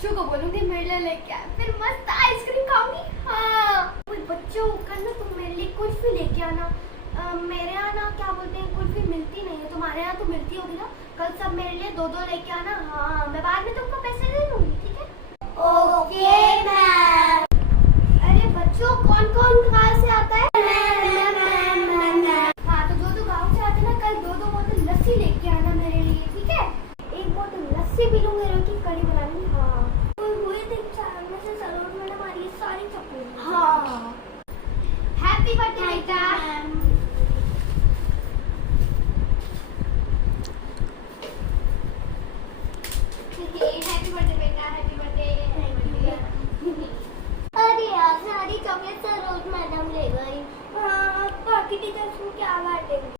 बच्चों को बोलूंगी मेरे लिए लेके आए, फिर मस्त आइसक्रीम खाऊंगी। हाँ बच्चों, कल ना तुम मेरे लिए कुल्फी लेके आना। मेरे यहाँ ना क्या बोलते हैं, कुल्फी मिलती नहीं है, तुम्हारे यहाँ तो मिलती होगी ना। कल सब मेरे लिए दो दो लेके आना। हाँ मैं बाद में तो